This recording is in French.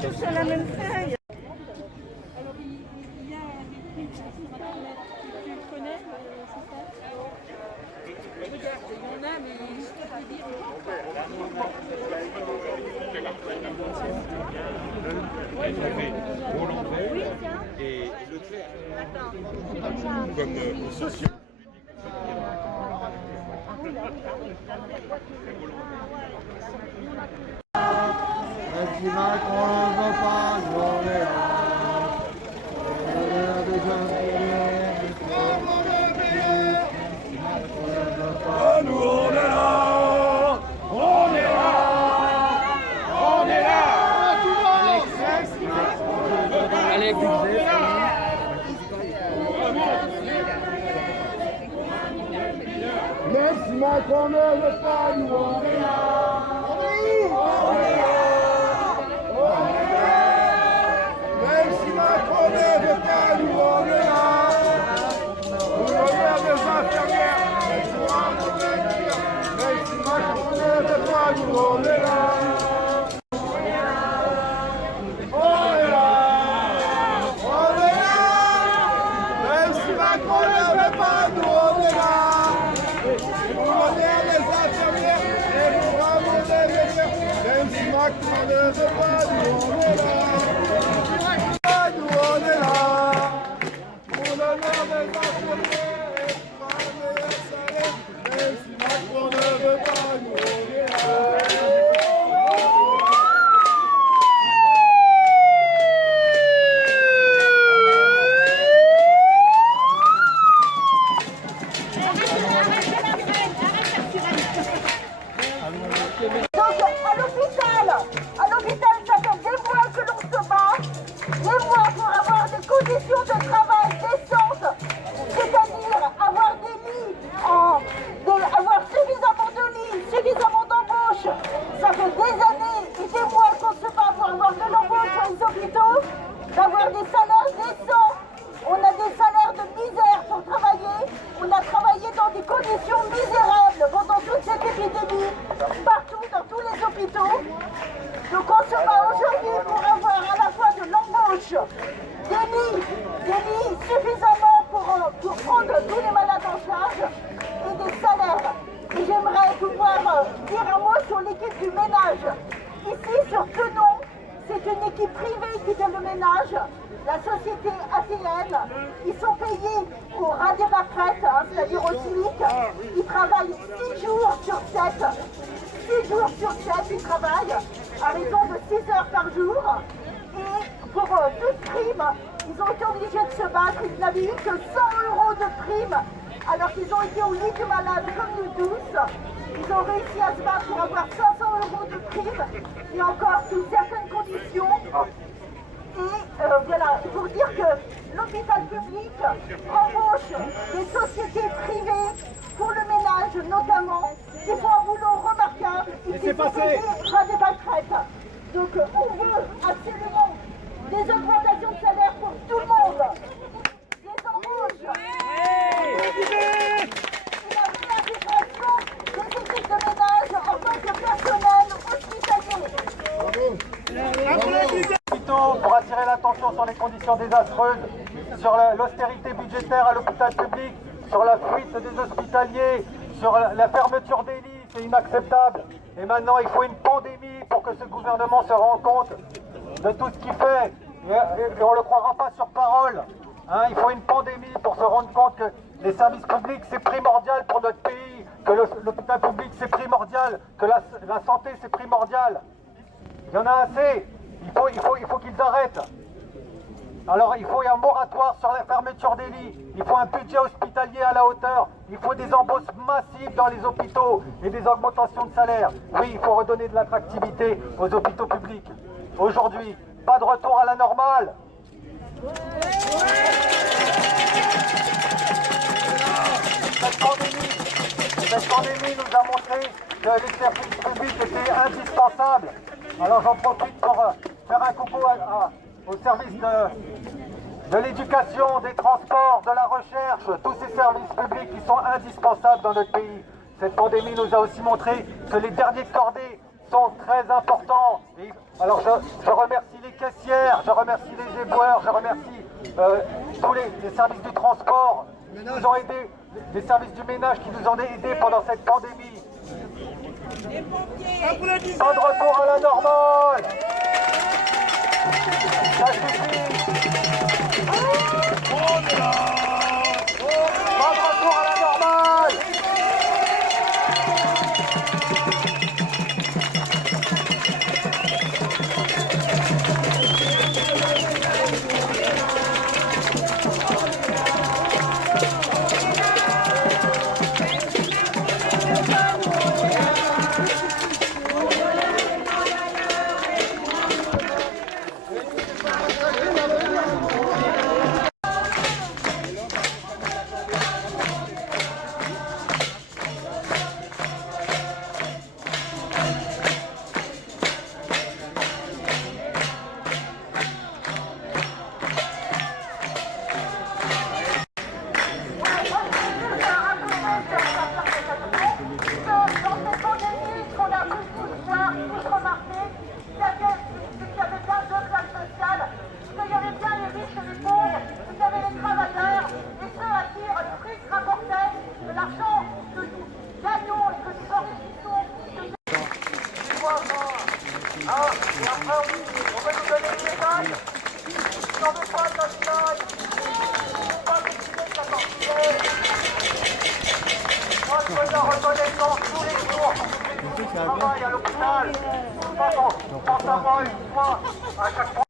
tous sur la même feuille. Alors, il y a un écrit sur Internet, tu le connais, c'est ça? Regarde, il y en a, mais je peux te dire. Oui, tiens. Et le clair. Attends. Comme social. Si Macron ne veut pas, nous on est là. Nous on est là. On est là. On est là. Allez, même si Macron ne veut pas, nous on est là. Même si Macron ne veut pas, nous on est là. Pour l'honneur des infirmières, même si Macron ne veut pas, nous on est là. On est là. On est là. Même si Macron ne veut pas, nous on est là. Pour l'honneur des infirmières et pour l'amour des médecins, même si Macron ne veut pas, nous on est là. Nous on est là. Pour l'honneur des infirmières et pour un meilleur salaire, même si Macron ne veut pas, nous on est là. Donc à l'hôpital, ça fait des mois que l'on se bat, des mois pour avoir des conditions de travail décentes, c'est-à-dire avoir des lits, avoir suffisamment de lits, suffisamment d'embauches. Ça fait des années et des mois qu'on se bat pour avoir de l'embauche dans les hôpitaux, d'avoir des salaires décents. On a des salaires de misère pour travailler. On a travaillé dans des conditions misérables pendant toute cette épidémie, partout dans tous les hôpitaux. Donc on se bat aujourd'hui pour avoir à la fois de l'embauche, des lits suffisamment pour prendre tous les malades en charge et des salaires. Et j'aimerais pouvoir dire un mot sur l'équipe du ménage. Ici, sur Tenon, c'est une équipe privée qui fait le ménage. La société ATN, ils sont payés au ras des pâquerettes, c'est-à-dire au SMIC. Ils travaillent 6 jours sur 7. 6 jours sur 7, ils travaillent à raison de 6 heures par jour. Et pour toute prime, ils ont été obligés de se battre. Ils n'avaient eu que 100 € de prime, alors qu'ils ont été au lit du malade comme nous tous. Ils ont réussi à se battre pour avoir 500 € de prime, et encore sous certaines conditions. Et voilà, pour dire que l'hôpital public embauche des sociétés privées pour le ménage notamment, qui font un boulot remarquable et qui sont payés à des pâquerettes. Donc on veut absolument des augmentations de salaire pour tout le monde, des embauches, et la réintégration des équipes de ménage en tant que personnel hospitalier. Pour attirer l'attention sur les conditions désastreuses, sur l'austérité budgétaire à l'hôpital public, sur la fuite des hospitaliers, sur la fermeture des lits, c'est inacceptable. Et maintenant, il faut une pandémie pour que ce gouvernement se rende compte de tout ce qu'il fait. Et on ne le croira pas sur parole. Hein, il faut une pandémie pour se rendre compte que les services publics, c'est primordial pour notre pays, que l'hôpital public, c'est primordial, que la santé, c'est primordial. Il y en a assez. Il faut qu'ils arrêtent. Alors il faut un moratoire sur la fermeture des lits. Il faut un budget hospitalier à la hauteur. Il faut des embauches massives dans les hôpitaux et des augmentations de salaire. Oui, il faut redonner de l'attractivité aux hôpitaux publics. Aujourd'hui, pas de retour à la normale. Cette pandémie nous a montré que les services publics étaient indispensables. Alors j'en profite pour faire un coucou au service de l'éducation, des transports, de la recherche, tous ces services publics qui sont indispensables dans notre pays. Cette pandémie nous a aussi montré que les derniers de cordée sont très importants. Et alors je remercie les caissières, je remercie les éboueurs, je remercie tous les services du transport qui nous ont aidés, les services du ménage qui nous ont aidés pendant cette pandémie. Pas de retour à la normale. Ça suffit. On est là. Pas de retour à la normale. On va nous donner des détails. Si on veut pas de la détail, on va décider de la partie. Moi, je veux la reconnaissance tous les jours pour tous les travail à l'hôpital. Pas dans sa voix une fois à chaque fois.